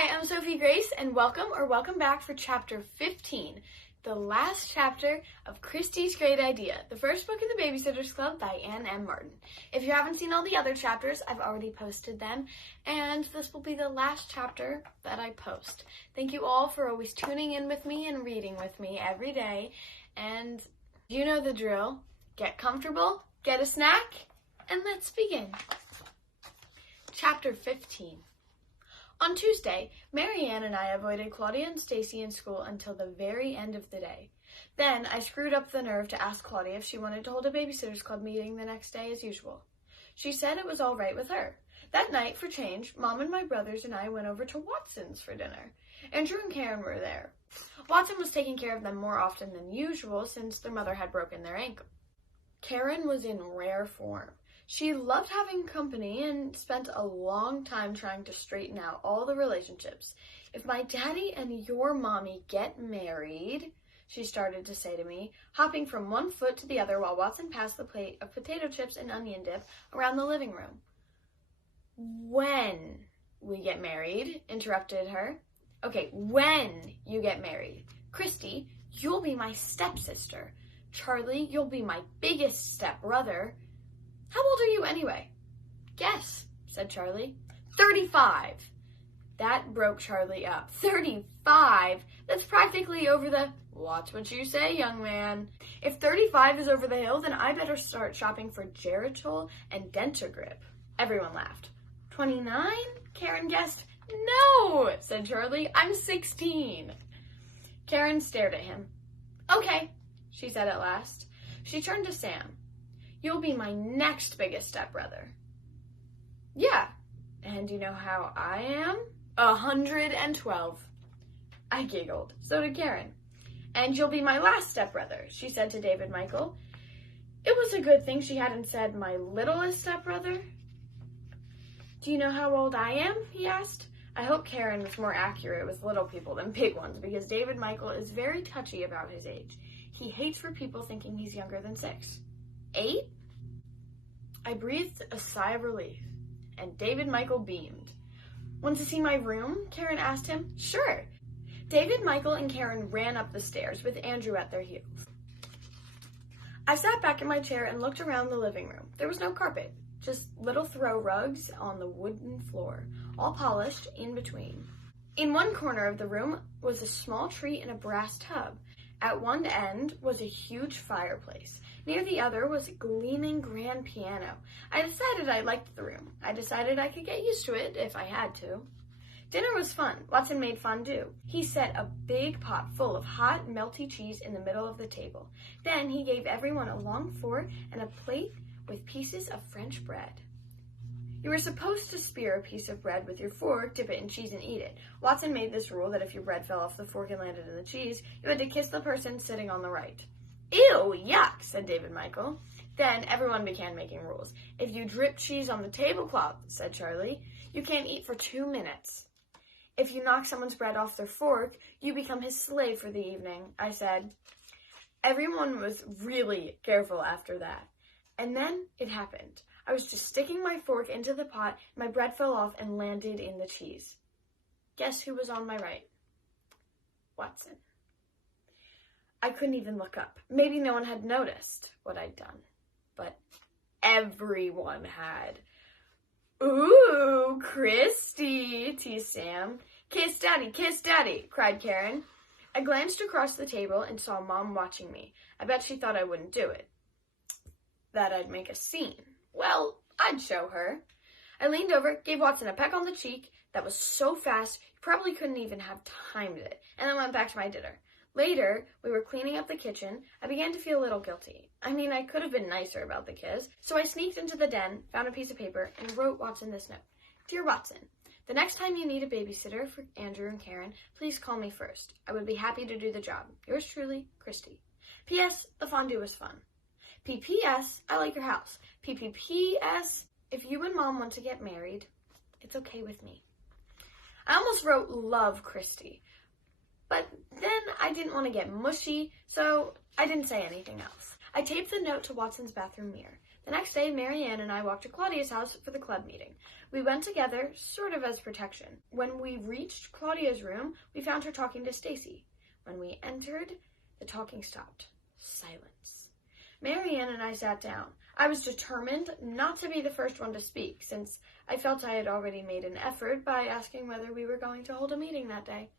Hi, I'm Sophie Grace, and welcome back for chapter 15, the last chapter of Kristy's Great Idea, the first book in the Babysitters Club by Anne M. Martin. If you haven't seen all the other chapters, I've already posted them, and this will be the last chapter that I post. Thank you all for always tuning in with me and reading with me every day, and you know the drill. Get comfortable, get a snack, and let's begin. Chapter 15. On Tuesday, Mary Ann and I avoided Claudia and Stacy in school until the very end of the day. Then I screwed up the nerve to ask Claudia if she wanted to hold a Babysitters Club meeting the next day as usual. She said it was all right with her. That night, for change, Mom and my brothers and I went over to Watson's for dinner. Andrew and Karen were there. Watson was taking care of them more often than usual since their mother had broken their ankle. Karen was in rare form. She loved having company and spent a long time trying to straighten out all the relationships. If my daddy and your mommy get married, she started to say to me, hopping from one foot to the other while Watson passed the plate of potato chips and onion dip around the living room. When we get married, interrupted her. Okay, when you get married. Kristy, you'll be my stepsister. Charlie, you'll be my biggest stepbrother. How old are you anyway? Guess, said Charlie. 35. That broke Charlie up. 35? That's practically over the... Watch what you say, young man. If 35 is over the hill, then I better start shopping for Geritol and Dentagrip. Everyone laughed. 29? Karen guessed. No, said Charlie. I'm 16. Karen stared at him. Okay, she said at last. She turned to Sam. You'll be my next biggest stepbrother. Yeah, and you know how I am? 112. I giggled. So did Karen. And you'll be my last stepbrother, she said to David Michael. It was a good thing she hadn't said my littlest stepbrother. Do you know how old I am? He asked. I hope Karen was more accurate with little people than big ones because David Michael is very touchy about his age. He hates for people thinking he's younger than 6. 8? I breathed a sigh of relief, and David Michael beamed. Want to see my room? Karen asked him. Sure. David Michael and Karen ran up the stairs with Andrew at their heels. I sat back in my chair and looked around the living room. There was no carpet, just little throw rugs on the wooden floor, all polished in between. In one corner of the room was a small tree in a brass tub. At one end was a huge fireplace. Near the other was a gleaming grand piano. I decided I liked the room. I decided I could get used to it if I had to. Dinner was fun. Watson made fondue. He set a big pot full of hot, melty cheese in the middle of the table. Then he gave everyone a long fork and a plate with pieces of French bread. You were supposed to spear a piece of bread with your fork, dip it in cheese, and eat it. Watson made this rule that if your bread fell off the fork and landed in the cheese, you had to kiss the person sitting on the right. Ew, yuck, said David Michael. Then everyone began making rules. If you drip cheese on the tablecloth, said Charlie, you can't eat for 2 minutes. If you knock someone's bread off their fork, you become his slave for the evening, I said. Everyone was really careful after that. And then it happened. I was just sticking my fork into the pot, my bread fell off and landed in the cheese. Guess who was on my right? Watson. I couldn't even look up. Maybe no one had noticed what I'd done, but everyone had. Ooh, Kristy, teased Sam. Kiss Daddy, cried Karen. I glanced across the table and saw Mom watching me. I bet she thought I wouldn't do it, that I'd make a scene. Well, I'd show her. I leaned over, gave Watson a peck on the cheek that was so fast he probably couldn't even have timed it, and then went back to my dinner. Later, we were cleaning up the kitchen. I began to feel a little guilty. I mean, I could have been nicer about the kiss. So I sneaked into the den, found a piece of paper, and wrote Watson this note. Dear Watson, the next time you need a babysitter for Andrew and Karen, please call me first. I would be happy to do the job. Yours truly, Kristy. P.S. The fondue was fun. P.P.S. I like your house. P.P.P.S. If you and Mom want to get married, it's okay with me. I almost wrote love Kristy, but then I didn't want to get mushy, so I didn't say anything else. I taped the note to Watson's bathroom mirror. The next day, Marianne and I walked to Claudia's house for the club meeting. We went together, sort of as protection. When we reached Claudia's room, we found her talking to Stacy. When we entered, the talking stopped. Silence. Marianne and I sat down. I was determined not to be the first one to speak, since I felt I had already made an effort by asking whether we were going to hold a meeting that day.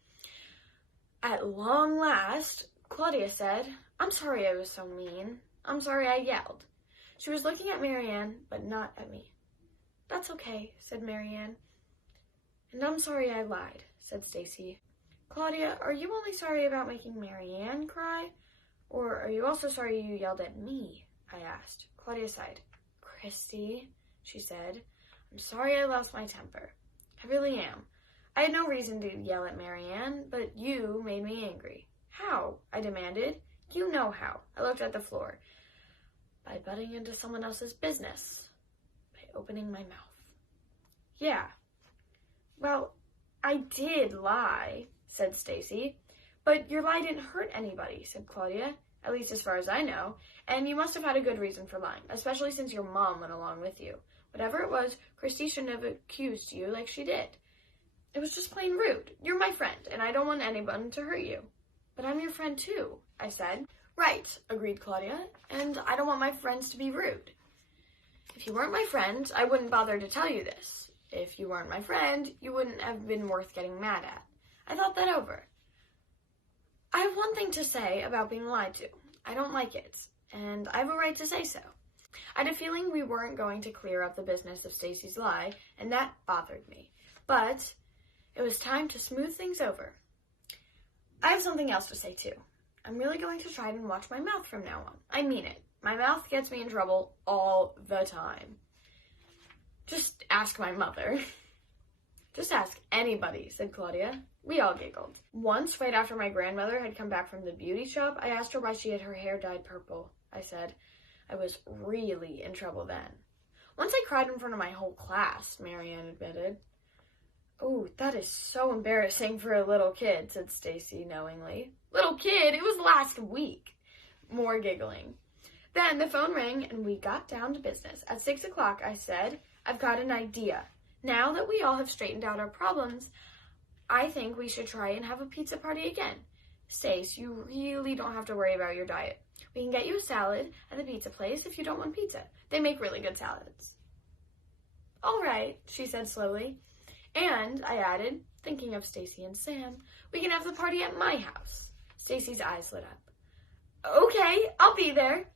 At long last, Claudia said, "I'm sorry I was so mean. I'm sorry I yelled." She was looking at Marianne, but not at me. "That's okay," said Marianne. "And I'm sorry I lied," said Stacy. "Claudia, are you only sorry about making Marianne cry? Or are you also sorry you yelled at me?" I asked. Claudia sighed. "Kristy," she said, "I'm sorry I lost my temper. I really am. I had no reason to yell at Marianne, but you made me angry." "How?" I demanded. "You know how." I looked at the floor. "By butting into someone else's business. By opening my mouth." "Yeah. Well, I did lie," said Stacy. "But your lie didn't hurt anybody," said Claudia. "At least as far as I know. And you must have had a good reason for lying, especially since your mom went along with you. Whatever it was, Kristy shouldn't have accused you like she did. It was just plain rude. You're my friend, and I don't want anyone to hurt you." "But I'm your friend too," I said. "Right," agreed Claudia, "and I don't want my friends to be rude. If you weren't my friend, I wouldn't bother to tell you this. If you weren't my friend, you wouldn't have been worth getting mad at. I thought that over. I have one thing to say about being lied to. I don't like it, and I have a right to say so. I had a feeling we weren't going to clear up the business of Stacy's lie, and that bothered me. But it was time to smooth things over. I have something else to say, too. I'm really going to try and watch my mouth from now on. I mean it. My mouth gets me in trouble all the time. Just ask my mother." "Just ask anybody," said Claudia. We all giggled. Once, right after my grandmother had come back from the beauty shop, I asked her why she had her hair dyed purple. I said I was really in trouble then. "Once I cried in front of my whole class," Marianne admitted. "Oh, that is so embarrassing for a little kid," said Stacy knowingly. "Little kid? It was last week." More giggling. Then the phone rang and we got down to business. At 6 o'clock, I said, "I've got an idea. Now that we all have straightened out our problems, I think we should try and have a pizza party again. Stace, you really don't have to worry about your diet. We can get you a salad at the pizza place if you don't want pizza. They make really good salads." "All right," she said slowly. "And," I added, thinking of Stacy and Sam, "we can have the party at my house." Stacy's eyes lit up. "Okay, I'll be there."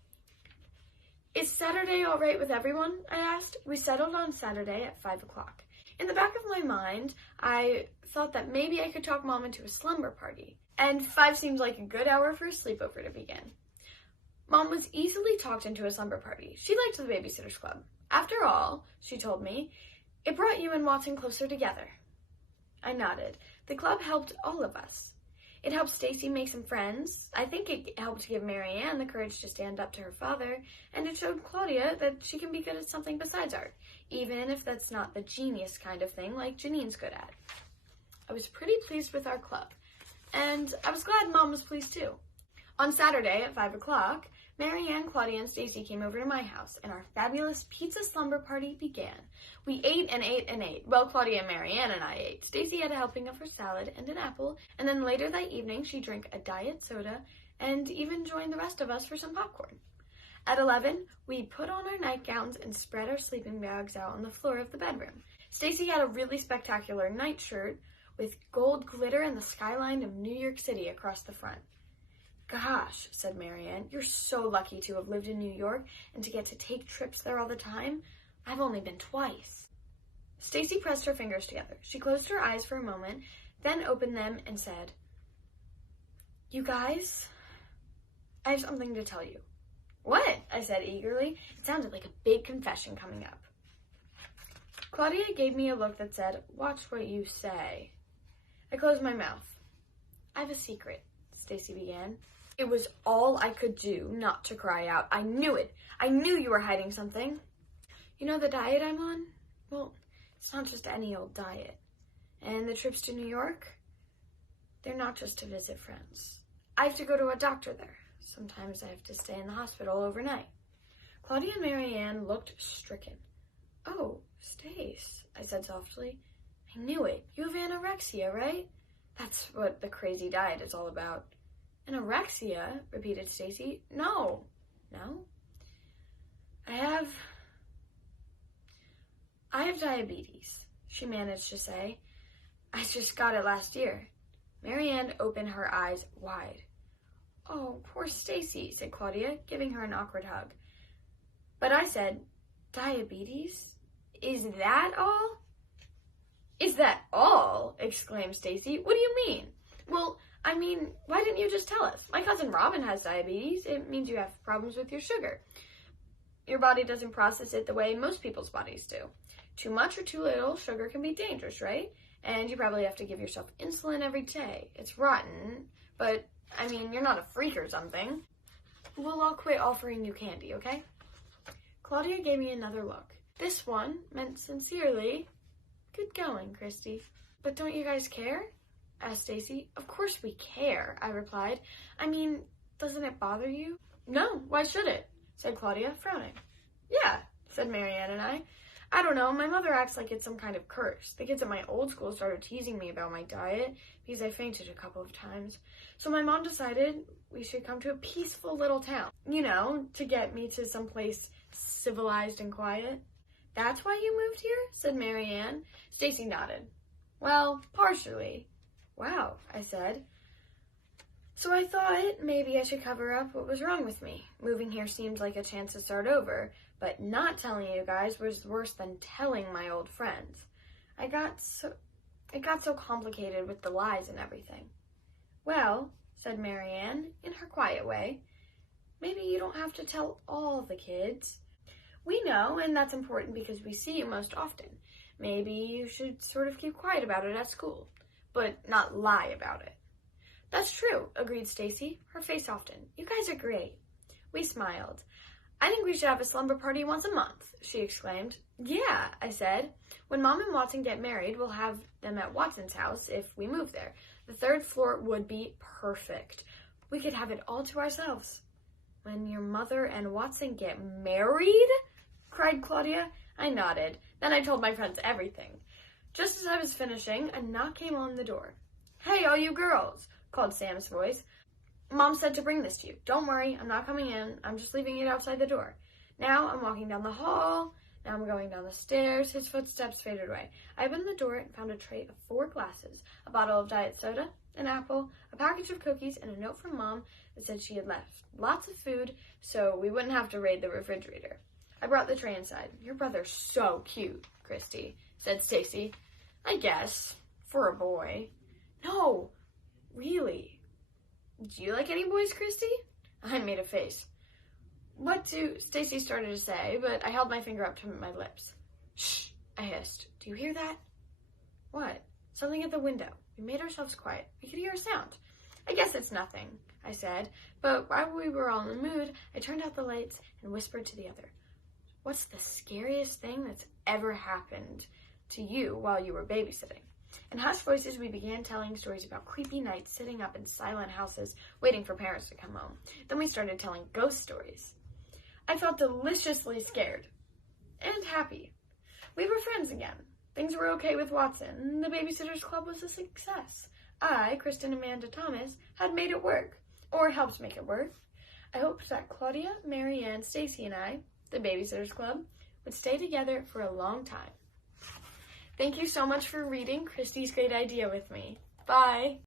"Is Saturday all right with everyone?" I asked. We settled on Saturday at 5 o'clock. In the back of my mind, I thought that maybe I could talk Mom into a slumber party, and 5 seems like a good hour for a sleepover to begin. Mom was easily talked into a slumber party. She liked the Babysitter's Club. After all, she told me, it brought you and Watson closer together. I nodded. The club helped all of us. It helped Stacy make some friends. I think it helped give Marianne the courage to stand up to her father, and it showed Claudia that she can be good at something besides art, even if that's not the genius kind of thing like Janine's good at. I was pretty pleased with our club, and I was glad Mom was pleased too. On Saturday at 5 o'clock, Marianne, Claudia, and Stacy came over to my house, and our fabulous pizza slumber party began. We ate and ate and ate. Well, Claudia, Marianne, and I ate. Stacy had a helping of her salad and an apple, and then later that evening she drank a diet soda and even joined the rest of us for some popcorn. At 11, we put on our nightgowns and spread our sleeping bags out on the floor of the bedroom. Stacy had a really spectacular nightshirt with gold glitter and the skyline of New York City across the front. "Gosh," said Marianne, "you're so lucky to have lived in New York and to get to take trips there all the time. I've only been twice." Stacy pressed her fingers together. She closed her eyes for a moment, then opened them and said, "You guys, I have something to tell you." "What?" I said eagerly. It sounded like a big confession coming up. Claudia gave me a look that said, "Watch what you say." I closed my mouth. "I have a secret," Stacy began. It was all I could do not to cry out. I knew it. I knew you were hiding something. "You know the diet I'm on? Well, it's not just any old diet. And the trips to New York? They're not just to visit friends. I have to go to a doctor there. Sometimes I have to stay in the hospital overnight." Claudia and Marianne looked stricken. "Oh, Stace," I said softly. "I knew it. You have anorexia, right? That's what the crazy diet is all about." "Anorexia?" repeated Stacy. No. "No? I have diabetes," she managed to say. "I just got it last year." Marianne opened her eyes wide. "Oh, poor Stacy," said Claudia, giving her an awkward hug. But I said, "Diabetes? Is that all?" "Is that all?" exclaimed Stacy. "What do you mean?" "Well, I mean, why didn't you just tell us? My cousin Robin has diabetes. It means you have problems with your sugar. Your body doesn't process it the way most people's bodies do. Too much or too little sugar can be dangerous, right? And you probably have to give yourself insulin every day. It's rotten, but, I mean, you're not a freak or something. Well, I'll quit offering you candy, okay?" Claudia gave me another look. This one meant sincerely, "Good going, Kristy." "But don't you guys care?" asked Stacy. "Of course we care," I replied. "I mean, doesn't it bother you?" "No, why should it?" said Claudia, frowning. "Yeah," said Marianne and I. "I don't know, my mother acts like it's some kind of curse. The kids at my old school started teasing me about my diet because I fainted a couple of times. So my mom decided we should come to a peaceful little town, to get me to some place civilized and quiet." "That's why you moved here?" said Marianne. Stacy nodded. "Well, partially." "Wow," I said. "So I thought maybe I should cover up what was wrong with me. Moving here seemed like a chance to start over, but not telling you guys was worse than telling my old friends. It got so complicated with the lies and everything." "Well," said Marianne, in her quiet way, "maybe you don't have to tell all the kids. We know, and that's important because we see you most often. Maybe you should sort of keep quiet about it at school, but not lie about it." "That's true," agreed Stacy, her face softened. "You guys are great." We smiled. "I think we should have a slumber party once a month," she exclaimed. "Yeah," I said. "When Mom and Watson get married, we'll have them at Watson's house if we move there. The 3rd floor would be perfect. We could have it all to ourselves." "When your mother and Watson get married?" cried Claudia. I nodded. Then I told my friends everything. Just as I was finishing, a knock came on the door. "Hey, all you girls," called Sam's voice. "Mom said to bring this to you. Don't worry, I'm not coming in. I'm just leaving it outside the door. Now I'm walking down the hall. Now I'm going down the stairs." His footsteps faded away. I opened the door and found a tray of 4 glasses, a bottle of diet soda, an apple, a package of cookies, and a note from Mom that said she had left lots of food so we wouldn't have to raid the refrigerator. I brought the tray inside. "Your brother's so cute, Kristy," said Stacy. "I guess, for a boy." "No, really. Do you like any boys, Kristy?" I made a face. "What do—" Stacy started to say, but I held my finger up to my lips. "Shh," I hissed. "Do you hear that?" "What?" "Something at the window." We made ourselves quiet. We could hear a sound. "I guess it's nothing," I said, but while we were all in the mood, I turned out the lights and whispered to the other, "What's the scariest thing that's ever happened to you while you were babysitting?" In hushed voices, we began telling stories about creepy nights sitting up in silent houses, waiting for parents to come home. Then we started telling ghost stories. I felt deliciously scared and happy. We were friends again. Things were okay with Watson. The Babysitters Club was a success. I, Kristen Amanda Thomas, had made it work, or helped make it work. I hoped that Claudia, Marianne, Stacy, and I, the Babysitters Club, would stay together for a long time. Thank you so much for reading Kristy's Great Idea with me. Bye!